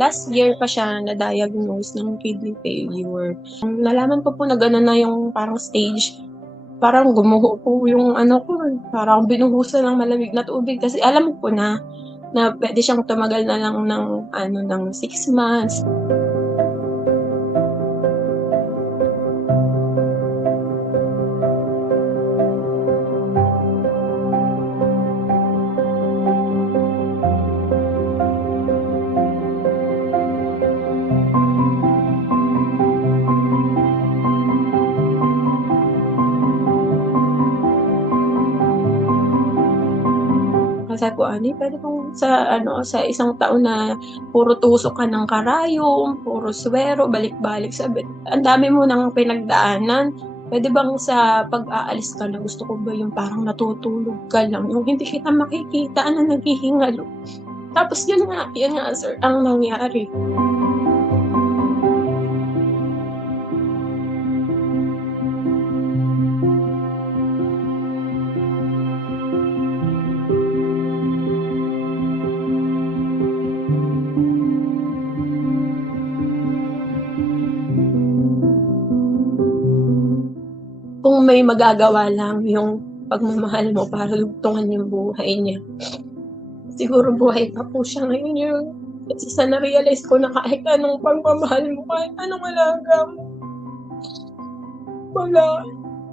Last year pa siya na-diagnose ng kidney failure. Nalaman ko po na gano'n na yung parang stage, parang gumuho po yung ano ko, parang binuhusan ng malamig na tubig kasi alam ko na, na puwede siyang tumagal na lang ng ano, ng 6 months. Sabi ko, "Ani puwede bang sa ano, sa isang taon na puro tusok ka ng karayom, puro suwero, balik-balik." Sabi "Ang dami mo ng pinagdaanan, puwede bang sa pag-aalis ka na gusto ko ba yung parang natutulog ka lang, yung hindi kita makikita na naghihingalo." Tapos yun nga, yun nga sir ang nangyari. Kung may magagawa lang yung pagmamahal mo para lugtungan yung buhay niya. Siguro buhay pa po siya ngayon yun kasi sa na-realize ko na kahit anong pagmamahal mo, kahit anong alaga mo wala.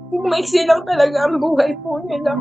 Maiksi lang talaga ang buhay po nila.